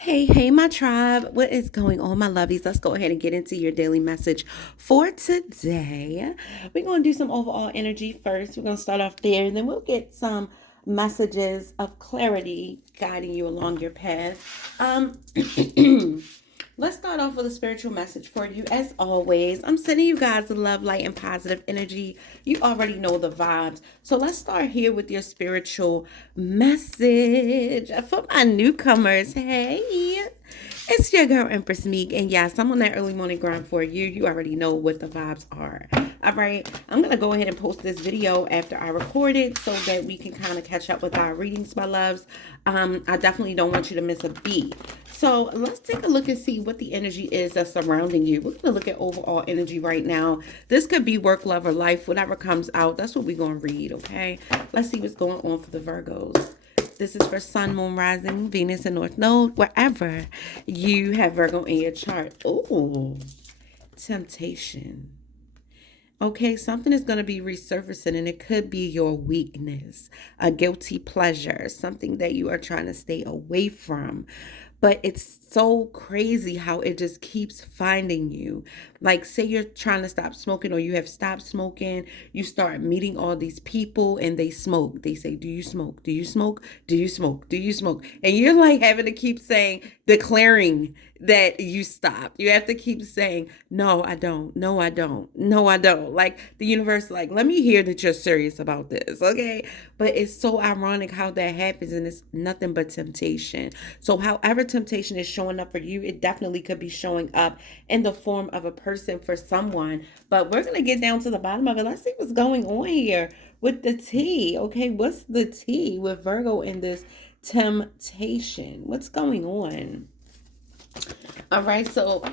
Hey, my tribe. What is going on, my lovies? Let's go ahead and get into your daily message for today. We're going to do some overall energy first. We're going to start off there, and then we'll get some messages of clarity guiding you along your path. Let's start off with a spiritual message for you. As always, I'm sending you guys the love, light, and positive energy. You already know the vibes. So let's start here with your spiritual message. For my newcomers, hey, it's your girl, Empress Meek. And yes, I'm on that early morning grind for you. You already know what the vibes are. All right, I'm going to go ahead and post this video after I record it so that we can kind of catch up with our readings, my loves. I definitely don't want you to miss a beat. So let's take a look and see what the energy is that's surrounding you. We're going to look at overall energy right now. This could be work, love, or life. Whatever comes out, that's what we're going to read, okay? Let's see what's going on for the Virgos. This is for Sun, Moon, Rising, Venus, and North Node, wherever you have Virgo in your chart. Oh, temptation. Okay, something is going to be resurfacing, and it could be your weakness, a guilty pleasure, something that you are trying to stay away from. But it's so crazy how it just keeps finding you. Like, say you're trying to stop smoking or you have stopped smoking, you start meeting all these people and they smoke. They say, do you smoke? Do you smoke? Do you smoke? Do you smoke? And you're like having to keep saying, declaring that you stop. You have to keep saying, no, I don't. No, I don't. No, I don't. Like the universe, like, let me hear that you're serious about this. Okay. But it's so ironic how that happens, and it's nothing but temptation. So however temptation is showing up for you, it definitely could be showing up in the form of a person for someone. But we're going to get down to the bottom of it. Let's see what's going on here with the T. Okay. What's the T with Virgo in this temptation? What's going on? All right, so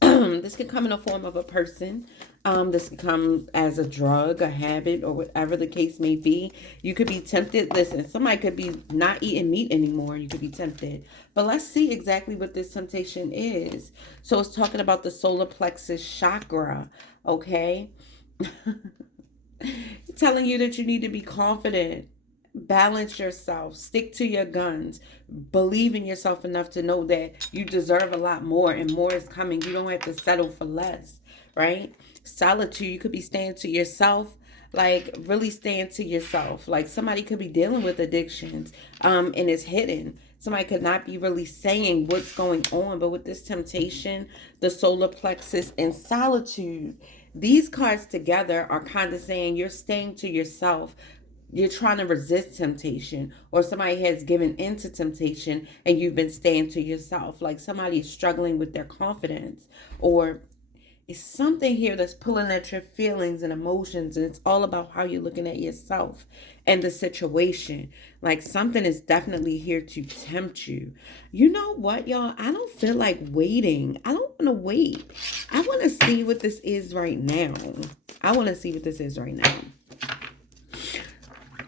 this could come in the form of a person. This could come as a drug, a habit, or whatever the case may be. You could be tempted. Listen, somebody could be not eating meat anymore. You could be tempted. But let's see exactly what this temptation is. So it's talking about the solar plexus chakra, okay? Telling you that you need to be confident. Balance yourself, stick to your guns, believe in yourself enough to know that you deserve a lot more and more is coming. You don't have to settle for less, right? Solitude, you could be staying to yourself, like really staying to yourself. Like somebody could be dealing with addictions and it's hidden. Somebody could not be really saying what's going on, but with this temptation, the solar plexus and solitude, these cards together are kind of saying you're staying to yourself. You're trying to resist temptation, or somebody has given into temptation and you've been staying to yourself. Like somebody is struggling with their confidence, or it's something here that's pulling at your feelings and emotions, and it's all about how you're looking at yourself and the situation. Like something is definitely here to tempt you. You know what, y'all? I don't feel like waiting. I don't want to wait. I want to see what this is right now. I want to see what this is right now.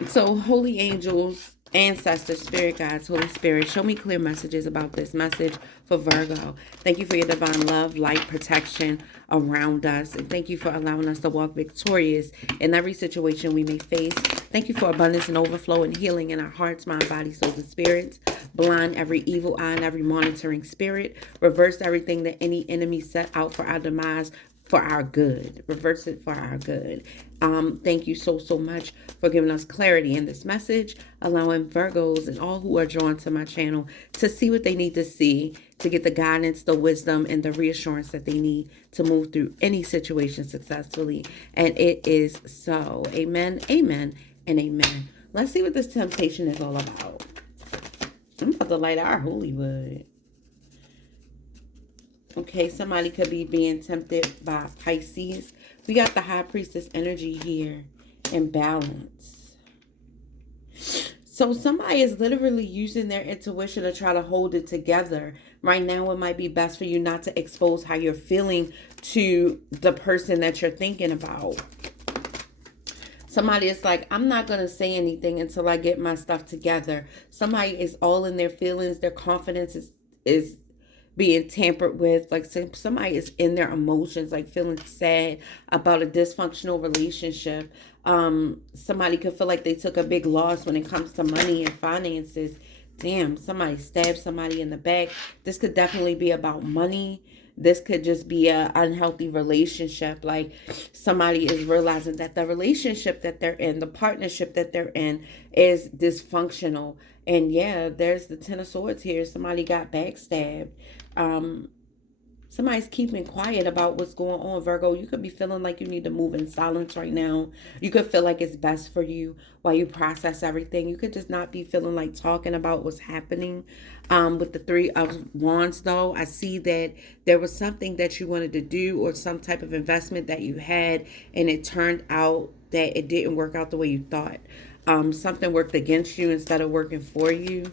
So, holy angels, ancestors, spirit guides, Holy Spirit, show me clear messages about this message for Virgo. Thank you for your divine love, light, protection around us. And thank you for allowing us to walk victorious in every situation we may face. Thank you for abundance and overflow and healing in our hearts, mind, body, souls, and spirits. Blind every evil eye and every monitoring spirit. Reverse everything that any enemy set out for our demise, for our good. Reverse it for our good. Thank you so much for giving us clarity in this message, allowing Virgos and all who are drawn to my channel to see what they need to see, to get the guidance, the wisdom, and the reassurance that they need to move through any situation successfully. And it is so. Amen, amen, and amen. Let's see what this temptation is all about. I'm about to light our holy wood. Okay, somebody could be being tempted by Pisces. We got the High Priestess energy here in balance. So somebody is literally using their intuition to try to hold it together. Right now, it might be best for you not to expose how you're feeling to the person that you're thinking about. Somebody is like, I'm not going to say anything until I get my stuff together. Somebody is all in their feelings. Their confidence is being tampered with. Like somebody is in their emotions, like feeling sad about a dysfunctional relationship. Somebody could feel like they took a big loss when it comes to money and finances. Damn, somebody stabbed somebody in the back. This could definitely be about money. This could just be a unhealthy relationship. Like somebody is realizing that the relationship that they're in, the partnership that they're in is dysfunctional. And yeah, there's the Ten of Swords here. Somebody got backstabbed. Um, Somebody's keeping quiet about what's going on, Virgo. You could be feeling like you need to move in silence right now. You could feel like it's best for you while you process everything. You could just not be feeling like talking about what's happening. With the Three of Wands, though, I see that there was something that you wanted to do or some type of investment that you had, and it turned out that it didn't work out the way you thought. Something worked against you instead of working for you.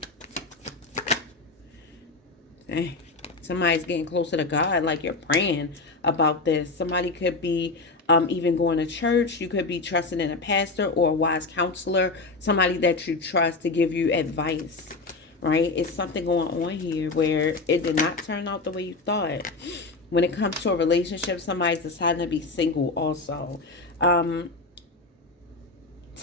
Okay. Somebody's getting closer to God, like you're praying about this. Somebody could be even going to church. You could be trusting in a pastor or a wise counselor, somebody that you trust to give you advice, right? It's something going on here where it did not turn out the way you thought. When it comes to a relationship, somebody's deciding to be single also. Tell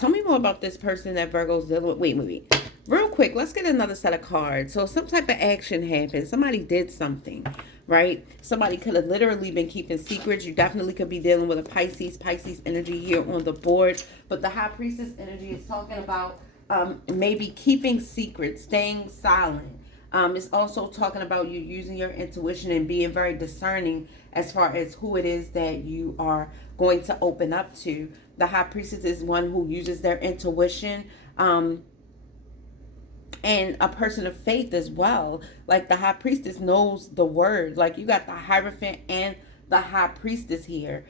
me more about this person that Virgo's dealing with. Wait. Real quick, let's get another set of cards. So some type of action happened. Somebody did something, right? Somebody could have literally been keeping secrets. You definitely could be dealing with a Pisces energy here on the board. But the High Priestess energy is talking about maybe keeping secrets, staying silent. It's also talking about you using your intuition and being very discerning as far as who it is that you are going to open up to. The High Priestess is one who uses their intuition, and a person of faith as well. Like the High Priestess knows the word. Like you got the Hierophant and the High Priestess here.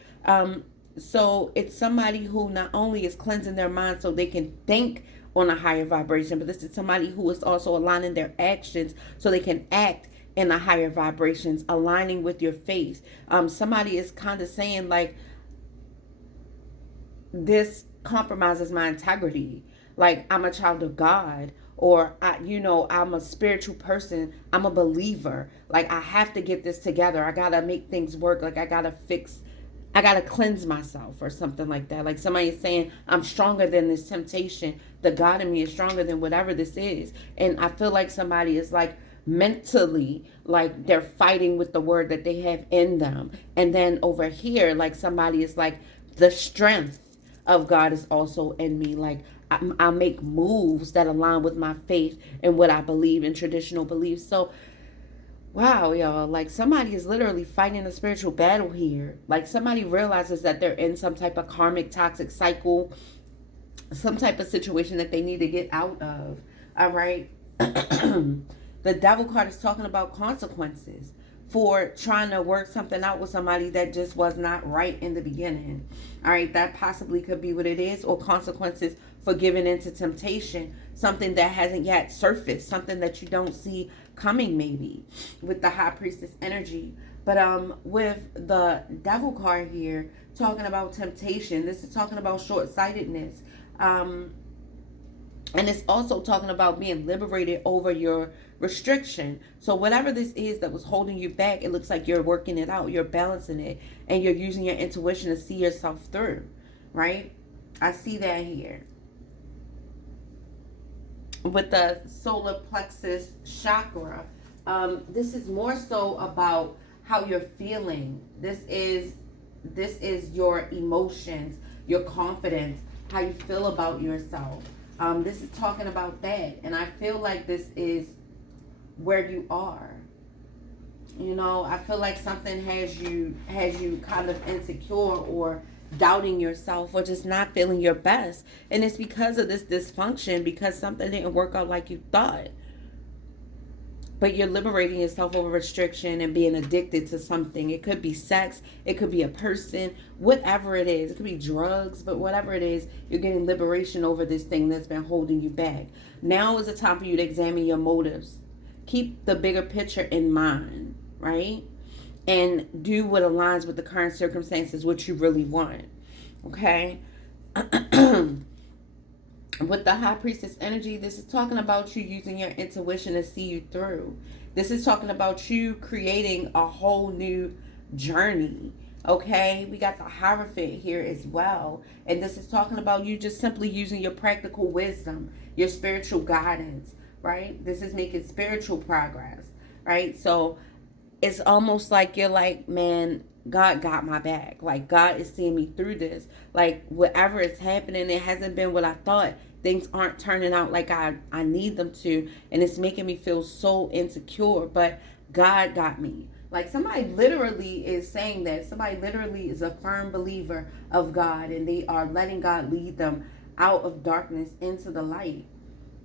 So it's somebody who not only is cleansing their mind so they can think on a higher vibration, but this is somebody who is also aligning their actions so they can act in a higher vibrations, aligning with your faith. Somebody is kind of saying like, this compromises my integrity. Like I'm a child of God, or I'm a spiritual person. I'm a believer. Like I have to get this together. I gotta make things work. Like I gotta cleanse myself or something like that. Like somebody is saying, I'm stronger than this temptation. The God in me is stronger than whatever this is. And I feel like somebody is like mentally, like they're fighting with the word that they have in them. And then over here, like somebody is like, the strength of God is also in me. Like I make moves that align with my faith and what I believe in traditional beliefs. So wow, y'all, like somebody is literally fighting a spiritual battle here. Like somebody realizes that they're in some type of karmic toxic cycle, some type of situation that they need to get out of. All right. The Devil card is talking about consequences for trying to work something out with somebody that just was not right in the beginning. All right, that possibly could be what it is, or consequences for giving into temptation, something that hasn't yet surfaced, something that you don't see coming maybe with the High Priestess energy. But with the Devil card here, talking about temptation, this is talking about short-sightedness. And it's also talking about being liberated over your restriction. So whatever this is that was holding you back, it looks like you're working it out. You're balancing it. And you're using your intuition to see yourself through. Right? I see that here. With the solar plexus chakra, this is more so about how you're feeling. This is your emotions, your confidence, how you feel about yourself. This is talking about that. And I feel like this is where you are. You know, I feel like something has you kind of insecure or doubting yourself or just not feeling your best. And it's because of this dysfunction, because something didn't work out like you thought. But you're liberating yourself over restriction and being addicted to something. It could be sex. It could be a person. Whatever it is. It could be drugs. But whatever it is, you're getting liberation over this thing that's been holding you back. Now is the time for you to examine your motives. Keep the bigger picture in mind, right? And do what aligns with the current circumstances, what you really want. Okay? With the High Priestess energy, this is talking about you using your intuition to see you through. This is talking about you creating a whole new journey. Okay? We got the Hierophant here as well. And this is talking about you just simply using your practical wisdom, your spiritual guidance. right? This is making spiritual progress, right? So it's almost like you're like, man, God got my back. Like, God is seeing me through this. Like, whatever is happening, it hasn't been what I thought. Things aren't turning out like I need them to. And it's making me feel so insecure. But God got me. Like, somebody literally is saying that. Somebody literally is a firm believer of God. And they are letting God lead them out of darkness into the light.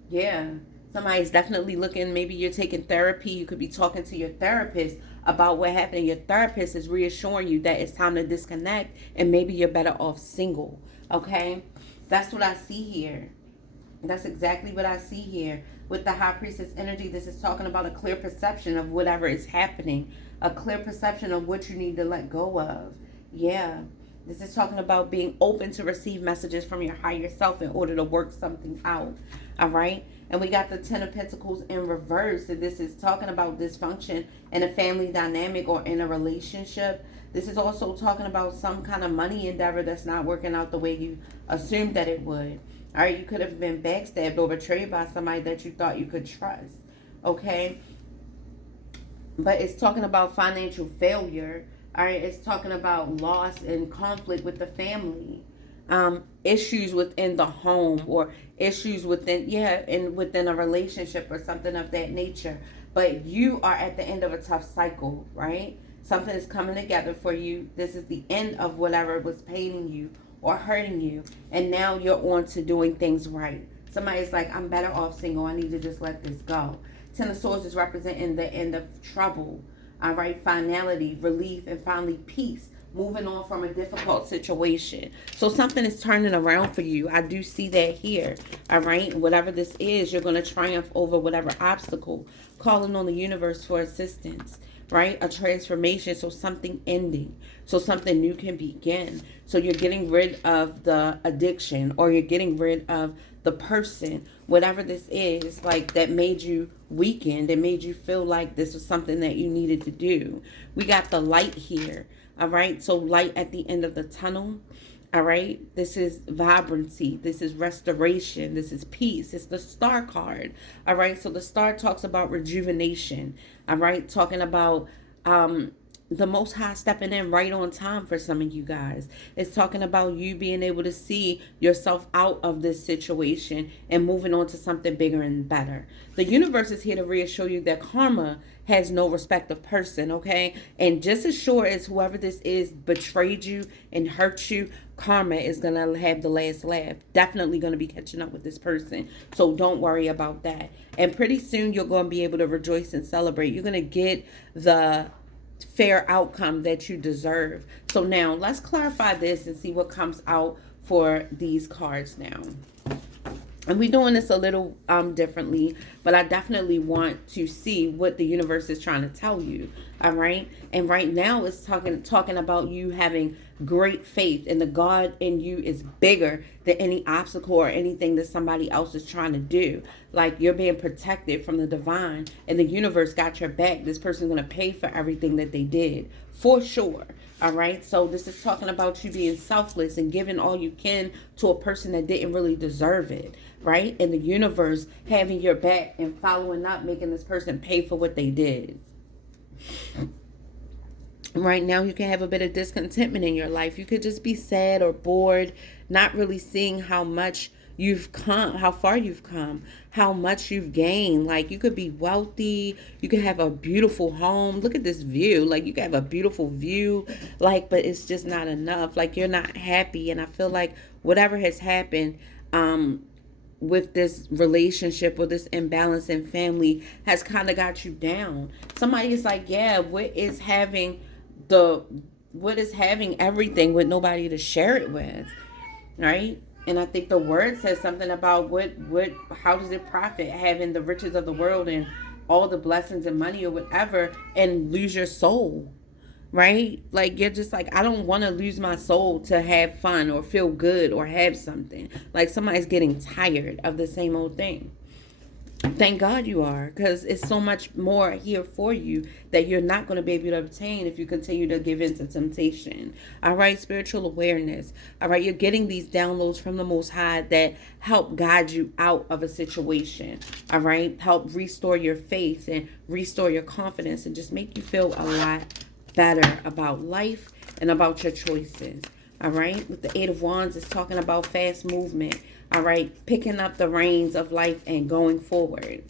Yeah. Somebody's definitely looking. Maybe you're taking therapy. You could be talking to your therapist about what happened. Your therapist is reassuring you that it's time to disconnect and maybe you're better off single. Okay? That's what I see here. That's exactly what I see here. With the High Priestess energy, this is talking about a clear perception of whatever is happening. A clear perception of what you need to let go of. Yeah. This is talking about being open to receive messages from your higher self in order to work something out. All right? And we got the Ten of Pentacles in reverse. And this is talking about dysfunction in a family dynamic or in a relationship. This is also talking about some kind of money endeavor that's not working out the way you assumed that it would. All right, you could have been backstabbed or betrayed by somebody that you thought you could trust. Okay? But it's talking about financial failure. All right, it's talking about loss and conflict with the family. Issues within the home or issues within, and within a relationship or something of that nature. But you are at the end of a tough cycle, right? Something is coming together for you. This is the end of whatever was paining you or hurting you. And now you're on to doing things right. Somebody's like, I'm better off single. I need to just let this go. Ten of Swords is representing the end of trouble. All right, finality, relief, and finally peace. Moving on from a difficult situation. So something is turning around for you. I do see that here. All right. Whatever this is, you're going to triumph over whatever obstacle. Calling on the universe for assistance. Right? A transformation. So something ending. So something new can begin. So you're getting rid of the addiction or you're getting rid of the person, whatever this is, like that made you weakened and made you feel like this was something that you needed to do. We got the light here. All right. So light at the end of the tunnel. All right. This is vibrancy. This is restoration. This is peace. It's the star card. All right. So the star talks about rejuvenation. All right. Talking about, the Most High stepping in right on time for some of you guys. It's talking about you being able to see yourself out of this situation and moving on to something bigger and better. The universe is here to reassure you that karma has no respect of person, okay? And just as sure as whoever this is betrayed you and hurt you, karma is going to have the last laugh. Definitely going to be catching up with this person. So don't worry about that. And pretty soon you're going to be able to rejoice and celebrate. You're going to get the fair outcome that you deserve. So now let's clarify this and see what comes out for these cards now. And we're doing this a little differently, but I definitely want to see what the universe is trying to tell you. All right. And right now it's talking about you having great faith, and the God in you is bigger than any obstacle or anything that somebody else is trying to do. Like, you're being protected from the divine, and the universe got your back. This person's going to pay for everything that they did, for sure. All right. So this is talking about you being selfless and giving all you can to a person that didn't really deserve it. Right. And the universe having your back and following up, making this person pay for what they did. Right now, you can have a bit of discontentment in your life. You could just be sad or bored, not really seeing how much you've come, how far you've come, how much you've gained. Like, you could be wealthy, you could have a beautiful home. Look at this view. Like, you could have a beautiful view, like, but it's just not enough. Like, you're not happy. And I feel like whatever has happened with this relationship or this imbalance in family has kind of got you down. Somebody is like, yeah, what is having everything with nobody to share it with, right? And I think the word says something about how does it profit having the riches of the world and all the blessings and money or whatever and lose your soul, right? Like, you're just like, I don't want to lose my soul to have fun or feel good or have something. Like, somebody's getting tired of the same old thing. Thank God you are, because it's so much more here for you that you're not going to be able to obtain if you continue to give in to temptation. All right, spiritual awareness. All right, you're getting these downloads from the Most High that help guide you out of a situation. All right, help restore your faith and restore your confidence and just make you feel a lot better about life and about your choices. All right, with the Eight of Wands, it's talking about fast movement. All right, picking up the reins of life and going forward.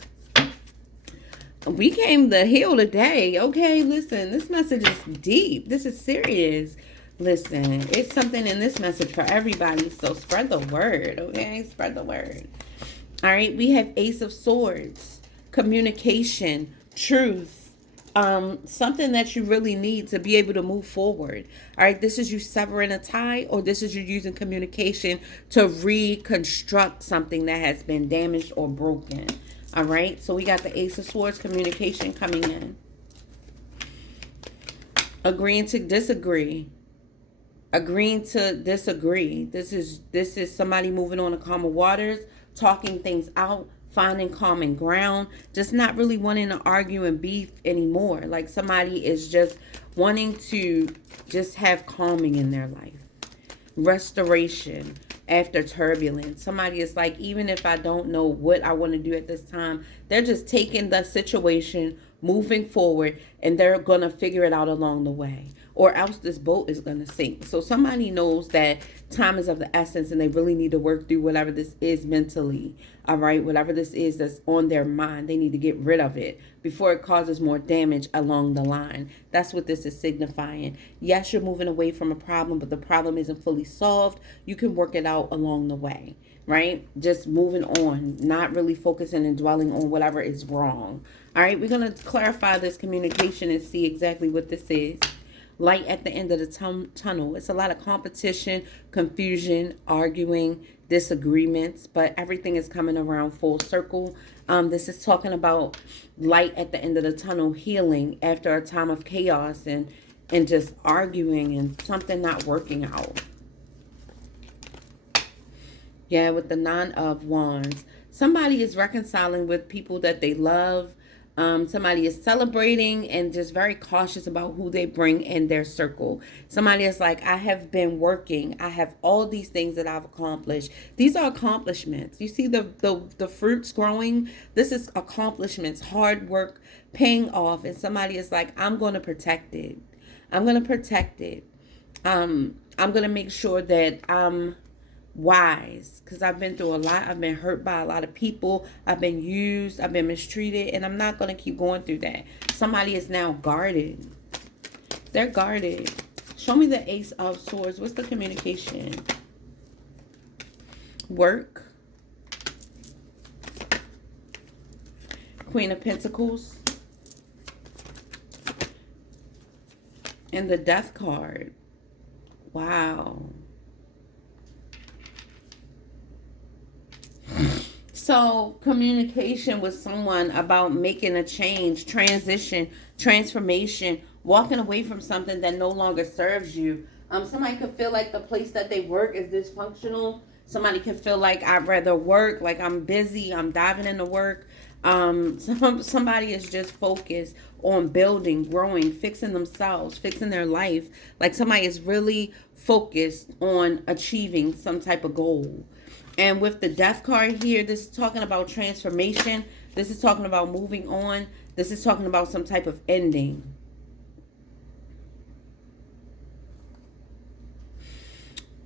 We came to heal today. Okay, listen, this message is deep. This is serious. Listen, it's something in this message for everybody. So spread the word, okay? Spread the word. All right, we have Ace of Swords, communication, truth. Something that you really need to be able to move forward. All right, this is you severing a tie, or this is you using communication to reconstruct something that has been damaged or broken. All right, so we got the Ace of Swords, communication coming in. Agreeing to disagree. Agreeing to disagree. This is somebody moving on to calmer waters, talking things out, finding common ground, just not really wanting to argue and beef anymore. Like somebody is just wanting to just have calming in their life. Restoration after turbulence. Somebody is like, even if I don't know what I want to do at this time, they're just taking the situation, moving forward, and they're going to figure it out along the way. Or else this boat is going to sink. So somebody knows that time is of the essence and they really need to work through whatever this is mentally. All right, whatever this is that's on their mind, they need to get rid of it before it causes more damage along the line. That's what this is signifying. Yes, you're moving away from a problem, but the problem isn't fully solved. You can work it out along the way, right? Just moving on, not really focusing and dwelling on whatever is wrong. All right, we're going to clarify this communication and see exactly what this is. Light at the end of the tunnel. It's a lot of competition, confusion, arguing, disagreements, but everything is coming around full circle. This is talking about light at the end of the tunnel, healing after a time of chaos and just arguing and something not working out. Yeah, with the Nine of Wands. Somebody is reconciling with people that they love. Somebody is celebrating and just very cautious about who they bring in their circle. Somebody is like, I have been working. I have all these things that I've accomplished. These are accomplishments. You see the fruits growing? This is accomplishments, hard work, paying off. And somebody is like, I'm going to protect it. I'm going to protect it. I'm going to make sure that I'm wise, because I've been through a lot. I've been hurt by a lot of people. I've been used. I've been mistreated, and I'm not going to keep going through that. Somebody is now guarded. They're guarded. Show me the Ace of Swords. What's the communication? Work. Queen of Pentacles. And the Death card. Wow. So communication with someone about making a change, transition, transformation, walking away from something that no longer serves you. Somebody could feel like the place that they work is dysfunctional. Somebody could feel like I'd rather work, like I'm busy, I'm diving into work. Somebody is just focused on building, growing, fixing themselves, fixing their life. Like somebody is really focused on achieving some type of goal. And with the Death card here, this is talking about transformation. This is talking about moving on. This is talking about some type of ending.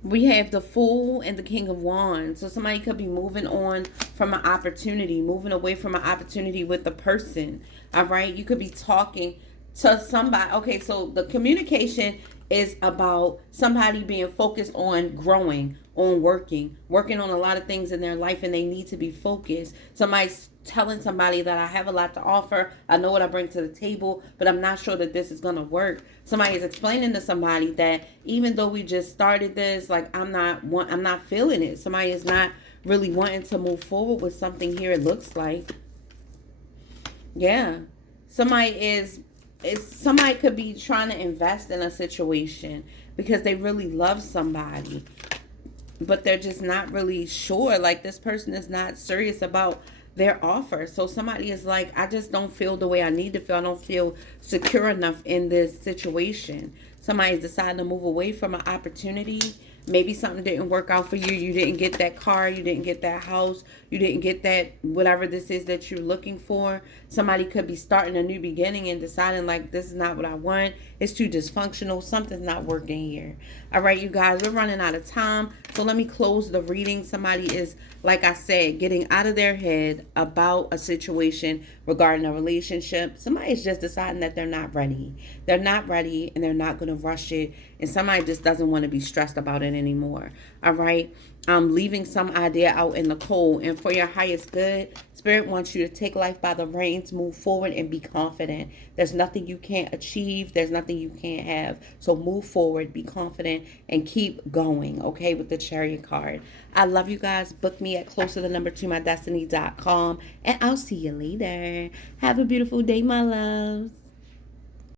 We have the Fool and the King of Wands. So somebody could be moving on from an opportunity, moving away from an opportunity with a person. All right. You could be talking to somebody. Okay. So the communication is about somebody being focused on growing, on working on a lot of things in their life, and they need to be focused. Somebody's telling somebody that I have a lot to offer. I know what I bring to the table, but I'm not sure that this is going to work. Somebody is explaining to somebody that even though we just started this, like I'm not feeling it. Somebody is not really wanting to move forward with something here, it looks like. Yeah. Somebody could be trying to invest in a situation because they really love somebody, but they're just not really sure. Like this person is not serious about their offer. So somebody is like, I just don't feel the way I need to feel. I don't feel secure enough in this situation. Somebody's deciding to move away from an opportunity. Maybe something didn't work out for you. You didn't get that car. You didn't get that house. You didn't get that whatever this is that you're looking for. Somebody could be starting a new beginning and deciding like, this is not what I want. It's too dysfunctional. Something's not working here. All right, you guys, we're running out of time. So let me close the reading. Somebody is, like I said, getting out of their head about a situation regarding a relationship. Somebody is just deciding that they're not ready. They're not ready and they're not going to rush it. And somebody just doesn't want to be stressed about it anymore. All right. Leaving some idea out in the cold. And for your highest good, Spirit wants you to take life by the reins, move forward, and be confident. There's nothing you can't achieve. There's nothing you can't have. So move forward, be confident, and keep going, okay, with the Chariot card. I love you guys. Book me at closer2MyDestinysT.com, and I'll see you later. Have a beautiful day, my loves.